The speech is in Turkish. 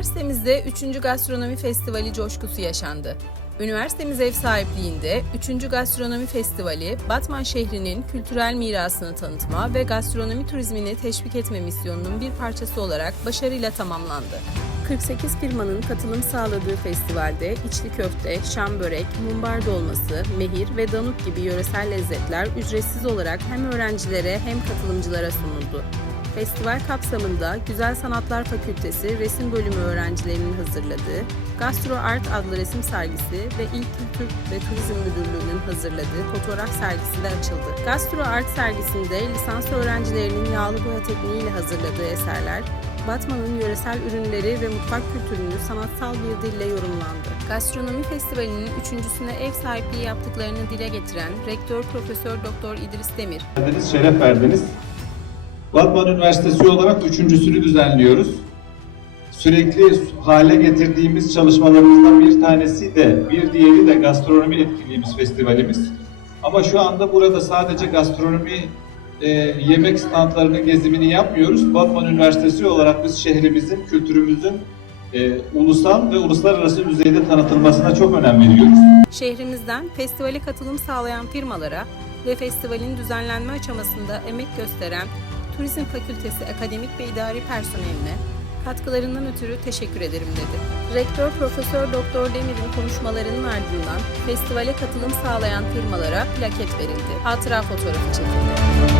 Üniversitemizde 3. Gastronomi Festivali coşkusu yaşandı. Üniversitemiz ev sahipliğinde 3. Gastronomi Festivali, Batman şehrinin kültürel mirasını tanıtma ve gastronomi turizmini teşvik etme misyonunun bir parçası olarak başarıyla tamamlandı. 48 firmanın katılım sağladığı festivalde içli köfte, şam börek, mumbar dolması, mehir ve danuk gibi yöresel lezzetler ücretsiz olarak hem öğrencilere hem katılımcılara sunuldu. Festival kapsamında Güzel Sanatlar Fakültesi Resim Bölümü öğrencilerinin hazırladığı Gastro Art adlı resim sergisi ve İl Kültür ve Turizm Müdürlüğü'nün hazırladığı fotoğraf sergisi de açıldı. Gastro Art sergisinde lisans öğrencilerinin yağlı boya tekniğiyle hazırladığı eserler Batman'ın yöresel ürünleri ve mutfak kültürünü sanatsal bir dille yorumlandı. Gastronomi Festivali'nin üçüncüsüne ev sahipliği yaptıklarını dile getiren Rektör Profesör Doktor İdris Demir, verdiniz, şeref verdiniz. Batman Üniversitesi olarak üçüncüsünü düzenliyoruz. Sürekli hale getirdiğimiz çalışmalarımızdan bir tanesi de, bir diğeri de gastronomi etkinliğimiz, festivalimiz. Ama şu anda burada sadece gastronomi e, yemek standlarının gezimini yapmıyoruz. Batman Üniversitesi olarak biz şehrimizin, kültürümüzün e, ulusal ve uluslararası düzeyde tanıtılmasına çok önem veriyoruz. şehrimizden festivale katılım sağlayan firmalara ve festivalin düzenlenme aşamasında emek gösteren Turizm Fakültesi akademik ve idari personeline katkılarından ötürü teşekkür ederim dedi. Rektör Profesör Doktor Demir'in konuşmalarının ardından festivale katılım sağlayan firmalara plaket verildi. Hatıra fotoğrafı çekildi.